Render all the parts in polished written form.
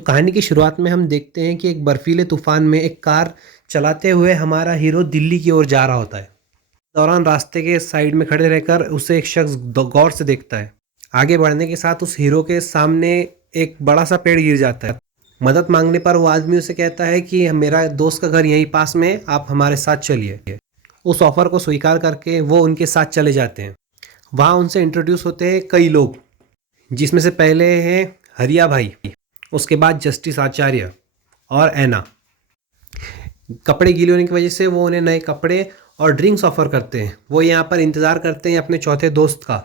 तो कहानी की शुरुआत में हम देखते हैं कि एक बर्फीले तूफान में एक कार चलाते हुए हमारा हीरो दिल्ली की ओर जा रहा होता है। दौरान रास्ते के साइड में खड़े रहकर उसे एक शख्स गौर से देखता है। आगे बढ़ने के साथ उस हीरो के सामने एक बड़ा सा पेड़ गिर जाता है। मदद मांगने पर वो आदमी उसे कहता है कि मेरा दोस्त का घर यहीं पास में है, आप हमारे साथ चलिए। उस ऑफर को स्वीकार करके वो उनके साथ चले जाते हैं। वहाँ उनसे इंट्रोड्यूस होते हैं कई लोग, जिसमें से पहले हैं हरिया भाई, उसके बाद जस्टिस आचार्य और ऐना। कपड़े गीले होने की वजह से वो उन्हें नए कपड़े और ड्रिंक्स ऑफर करते हैं। वो यहाँ पर इंतज़ार करते हैं अपने चौथे दोस्त का।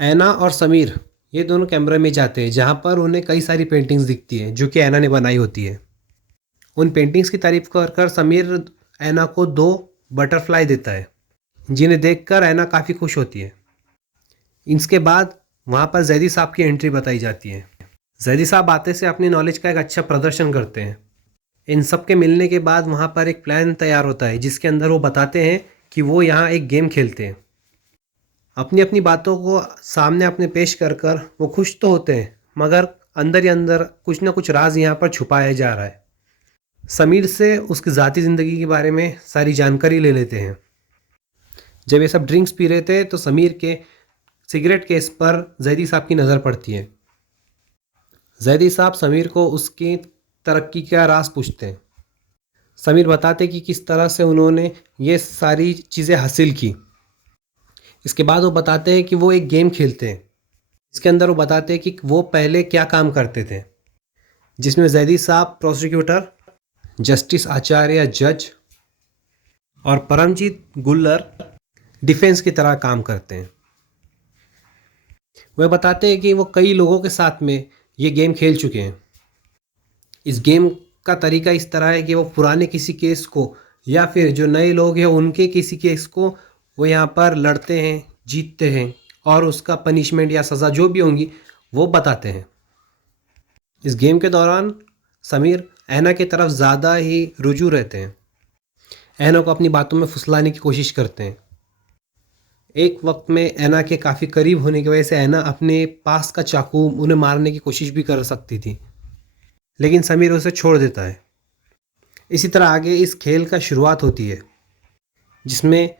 ऐना और समीर ये दोनों कैमरे में जाते हैं, जहाँ पर उन्हें कई सारी पेंटिंग्स दिखती हैं जो कि ऐना ने बनाई होती है। उन पेंटिंग्स की तारीफ कर कर समीर ऐना को 2 बटरफ्लाई देता है, जिन्हें देखकर ऐना काफ़ी खुश होती है। इसके बाद वहाँ पर जैदी साहब की एंट्री बताई जाती है। जैदी साहब आते से अपनी नॉलेज का एक अच्छा प्रदर्शन करते हैं। इन सब के मिलने के बाद वहाँ पर एक प्लान तैयार होता है, जिसके अंदर वो बताते हैं कि वो यहाँ एक गेम खेलते हैं। अपनी अपनी बातों को सामने अपने पेश कर कर वो खुश तो होते हैं, मगर अंदर ही अंदर कुछ ना कुछ राज यहाँ पर छुपाया जा रहा है। समीर से उसकी ज़ाती ज़िंदगी के बारे में सारी जानकारी ले लेते हैं। जब ये सब ड्रिंक्स पी रहे थे तो समीर के सिगरेट केस पर जैदी साहब की नज़र पड़ती है। जैदी साहब समीर को उसकी तरक्की का राज पूछते हैं। समीर बताते कि किस तरह से उन्होंने ये सारी चीज़ें हासिल की। इसके बाद वो बताते हैं कि वो एक गेम खेलते हैं। इसके अंदर वो बताते हैं कि वो पहले क्या काम करते थे, जिसमें जैदी साहब प्रोसिक्यूटर, जस्टिस आचार्य जज और परमजीत गुल्लर डिफेंस की तरह काम करते हैं। वह बताते हैं कि वो कई लोगों के साथ में ये गेम खेल चुके हैं। इस गेम का तरीका इस तरह है कि वो पुराने किसी केस को या फिर जो नए लोग हैं उनके किसी केस को वो यहाँ पर लड़ते हैं, जीतते हैं और उसका पनिशमेंट या सज़ा जो भी होंगी वो बताते हैं। इस गेम के दौरान समीर ऐना की तरफ ज़्यादा ही रुजू रहते हैं। ऐना को अपनी बातों में फुसलाने की कोशिश करते हैं। एक वक्त में ऐना के काफ़ी करीब होने की वजह से ऐना अपने पास का चाकू उन्हें मारने की कोशिश भी कर सकती थी, लेकिन समीर उसे छोड़ देता है। इसी तरह आगे इस खेल का शुरुआत होती है, जिसमें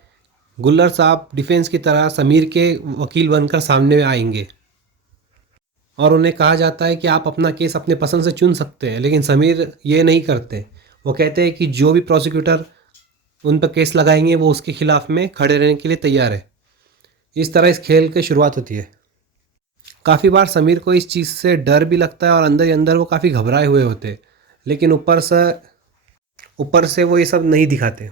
गुल्लर साहब डिफेंस की तरह समीर के वकील बनकर सामने आएंगे और उन्हें कहा जाता है कि आप अपना केस अपने पसंद से चुन सकते हैं, लेकिन समीर ये नहीं करते। वो कहते हैं कि जो भी प्रोसिक्यूटर उन पर केस लगाएंगे वो उसके खिलाफ में खड़े रहने के लिए तैयार है। इस तरह इस खेल की शुरुआत होती है। काफ़ी बार समीर को इस चीज़ से डर भी लगता है और अंदर ही अंदर वो काफ़ी घबराए हुए होते हैं, लेकिन ऊपर से वो ये सब नहीं दिखाते।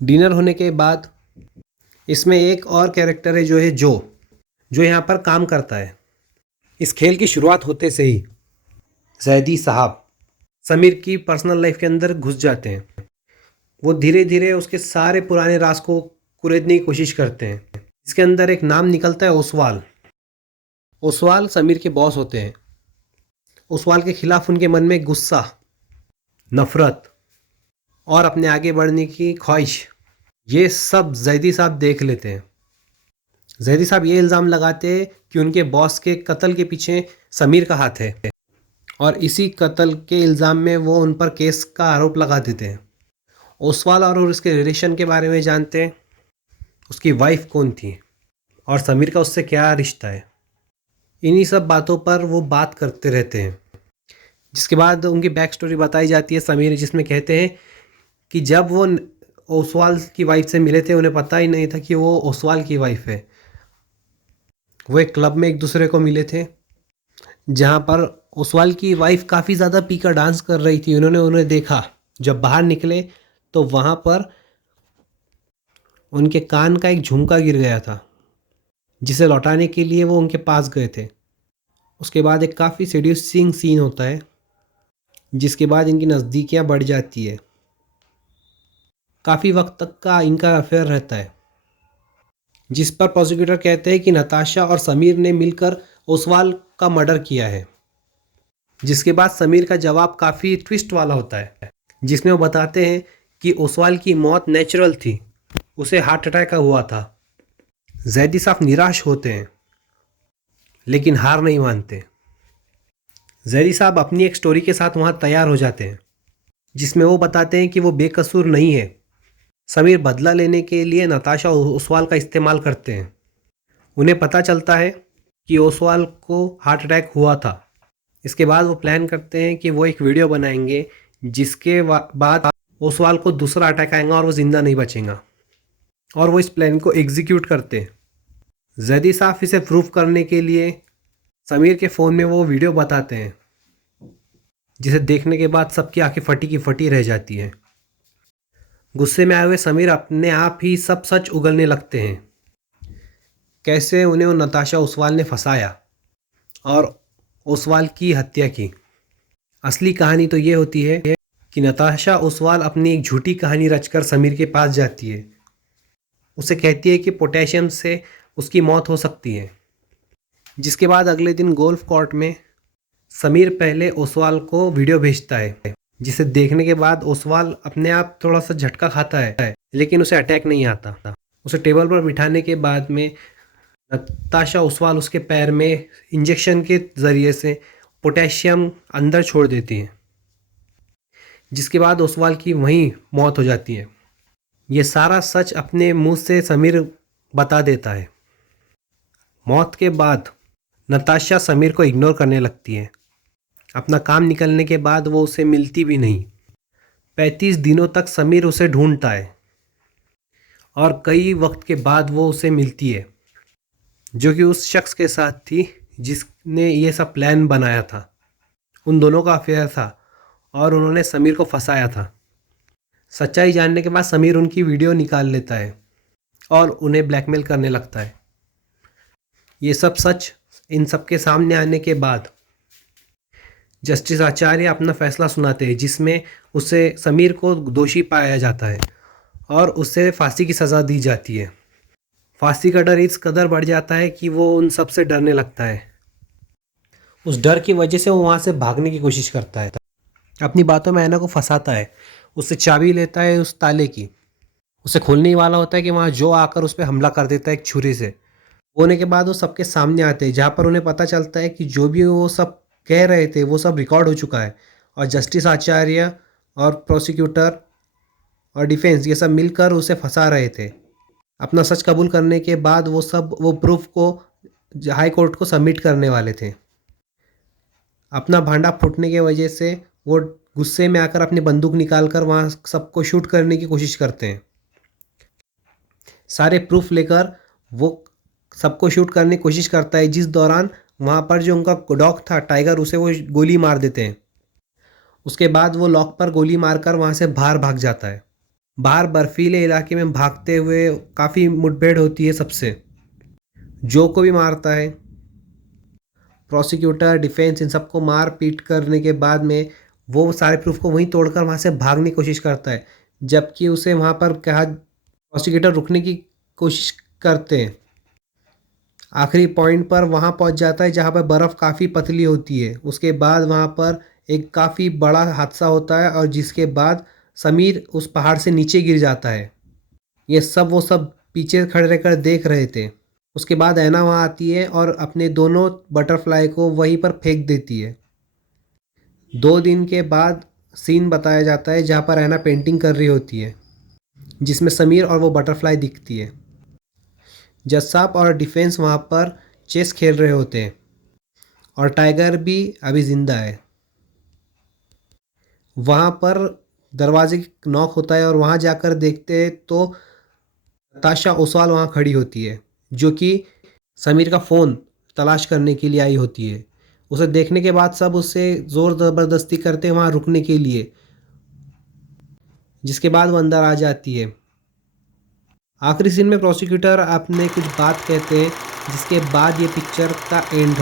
डिनर होने के बाद इसमें एक और कैरेक्टर है जो है जो यहाँ पर काम करता है। इस खेल की शुरुआत होते से ही जैदी साहब समीर की पर्सनल लाइफ के अंदर घुस जाते हैं। वो धीरे धीरे उसके सारे पुराने राज को कुरेदने की कोशिश करते हैं। इसके अंदर एक नाम निकलता है ओसवाल। ओसवाल समीर के बॉस होते हैं। ओसवाल के खिलाफ उनके मन में गुस्सा, नफरत और अपने आगे बढ़ने की ख्वाहिश, ये सब जैदी साहब देख लेते हैं। जैदी साहब ये इल्ज़ाम लगाते हैं कि उनके बॉस के कत्ल के पीछे समीर का हाथ है और इसी कत्ल के इल्ज़ाम में वो उन पर केस का आरोप लगा देते हैं। ओसवाल और उसके रिलेशन के बारे में जानते हैं, उसकी वाइफ कौन थी और समीर का उससे क्या रिश्ता है। इन्हीं सब बातों पर वो बात करते रहते हैं। जिसके बाद उनकी बैक स्टोरी बताई जाती है समीर, जिसमें कहते हैं कि जब वो ओसवाल की वाइफ से मिले थे उन्हें पता ही नहीं था कि वो ओसवाल की वाइफ है। वो एक क्लब में एक दूसरे को मिले थे, जहाँ पर ओसवाल की वाइफ काफ़ी ज़्यादा पीकर डांस कर रही थी। उन्हें देखा। जब बाहर निकले तो वहाँ पर उनके कान का एक झुमका गिर गया था, जिसे लौटाने के लिए वो उनके पास गए थे। उसके बाद एक काफ़ी सेड्यूसिंग सीन होता है, जिसके बाद इनकी नज़दीकियाँ बढ़ जाती है। काफ़ी वक्त तक का इनका अफेयर रहता है, जिस पर प्रोसिक्यूटर कहते हैं कि नताशा और समीर ने मिलकर ओसवाल का मर्डर किया है। जिसके बाद समीर का जवाब काफ़ी ट्विस्ट वाला होता है, जिसमें वो बताते हैं कि ओसवाल की मौत नेचुरल थी, उसे हार्ट अटैक हुआ था। जैदी साहब निराश होते हैं, लेकिन हार नहीं मानते। जहरी साहब अपनी एक स्टोरी के साथ वहाँ तैयार हो जाते हैं, जिसमें वो बताते हैं कि वो बेकसूर नहीं है। समीर बदला लेने के लिए नताशा ओसवाल का इस्तेमाल करते हैं। उन्हें पता चलता है कि ओसवाल को हार्ट अटैक हुआ था। इसके बाद वो प्लान करते हैं कि वो एक वीडियो बनाएंगे, जिसके बाद ओसवाल को दूसरा अटैक आएगा और वो ज़िंदा नहीं बचेगा, और वो इस प्लान को एग्जीक्यूट करते हैं। जैदी साहब इसे प्रूफ करने के लिए समीर के फ़ोन में वो वीडियो बताते हैं, जिसे देखने के बाद सबकी आंखें फटी की फटी रह जाती हैं। गुस्से में आए हुए समीर अपने आप ही सब सच उगलने लगते हैं, कैसे उन्हें वो नताशा ओसवाल ने फंसाया और ओसवाल की हत्या की। असली कहानी तो ये होती है कि नताशा ओसवाल अपनी एक झूठी कहानी रचकर समीर के पास जाती है। उसे कहती है कि पोटेशियम से उसकी मौत हो सकती है। जिसके बाद अगले दिन गोल्फ कोर्ट में समीर पहले ओसवाल को वीडियो भेजता है, जिसे देखने के बाद ओसवाल अपने आप थोड़ा सा झटका खाता है, लेकिन उसे अटैक नहीं आता। उसे टेबल पर बिठाने के बाद में नताशा ओसवाल उसके पैर में इंजेक्शन के ज़रिए से पोटेशियम अंदर छोड़ देती है, जिसके बाद ओसवाल की वहीं मौत हो जाती है। ये सारा सच अपने मुंह से समीर बता देता है। मौत के बाद नताशा समीर को इग्नोर करने लगती है। अपना काम निकलने के बाद वो उसे मिलती भी नहीं। 35 दिनों तक समीर उसे ढूंढता है और कई वक्त के बाद वो उसे मिलती है, जो कि उस शख्स के साथ थी जिसने ये सब प्लान बनाया था। उन दोनों का अफेयर था और उन्होंने समीर को फंसाया था। सच्चाई जानने के बाद समीर उनकी वीडियो निकाल लेता है और उन्हें ब्लैकमेल करने लगता है। ये सब सच इन सब के सामने आने के बाद जस्टिस आचार्य अपना फैसला सुनाते हैं, जिसमें उसे समीर को दोषी पाया जाता है और उसे फांसी की सज़ा दी जाती है। फांसी का डर इस कदर बढ़ जाता है कि वो उन सब से डरने लगता है। उस डर की वजह से वो वहाँ से भागने की कोशिश करता है। अपनी बातों में ऐना को फंसाता है। उससे चाबी लेता है उस ताले की। उसे खोलने ही वाला होता है कि वहाँ जो आकर उस पर हमला कर देता है एक छुरी से। होने के बाद वो सबके सामने आते हैं, जहाँ पर उन्हें पता चलता है कि जो भी वो सब कह रहे थे वो सब रिकॉर्ड हो चुका है, और जस्टिस आचार्य और प्रोसिक्यूटर और डिफेंस ये सब मिलकर उसे फंसा रहे थे। अपना सच कबूल करने के बाद वो प्रूफ को हाई कोर्ट को सबमिट करने वाले थे। अपना भांडा फूटने की वजह से वो गुस्से में आकर अपनी बंदूक निकालकर वहाँ सबको शूट करने की कोशिश करते हैं। सारे प्रूफ लेकर वो सबको शूट करने की कोशिश करता है, जिस दौरान वहाँ पर जो उनका डॉग था टाइगर, उसे वो गोली मार देते हैं। उसके बाद वो लॉक पर गोली मारकर वहाँ से बाहर भाग जाता है। बाहर बर्फीले इलाके में भागते हुए काफ़ी मुठभेड़ होती है सबसे। जो को भी मारता है। प्रोसिक्यूटर, डिफेंस इन सबको मार पीट करने के बाद में वो सारे प्रूफ को वहीं तोड़कर वहाँ से भागने की कोशिश करता है, जबकि उसे वहाँ पर कहा प्रोसिक्यूटर रुकने की कोशिश करते हैं। आखिरी पॉइंट पर वहाँ पहुँच जाता है जहाँ पर बर्फ़ काफ़ी पतली होती है। उसके बाद वहाँ पर एक काफ़ी बड़ा हादसा होता है और जिसके बाद समीर उस पहाड़ से नीचे गिर जाता है। ये सब वो सब पीछे खड़े रहकर देख रहे थे। उसके बाद ऐना वहाँ आती है और अपने दोनों बटरफ्लाई को वहीं पर फेंक देती है। 2 दिन के बाद सीन बताया जाता है जहाँ पर ऐना पेंटिंग कर रही होती है, जिसमें समीर और वो बटरफ्लाई दिखती है। जज साहब और डिफेंस वहाँ पर चेस खेल रहे होते हैं और टाइगर भी अभी ज़िंदा है। वहाँ पर दरवाजे की नॉक होता है और वहाँ जाकर देखते हैं तो नताशा ओसवाल वहाँ खड़ी होती है, जो कि समीर का फ़ोन तलाश करने के लिए आई होती है। उसे देखने के बाद सब उससे ज़ोर ज़बरदस्ती करते हैं वहाँ रुकने के लिए, जिसके बाद वो अंदर आ जाती है। आखिरी सीन में प्रोसिक्यूटर अपने कुछ बात कहते हैं, जिसके बाद ये पिक्चर का एंड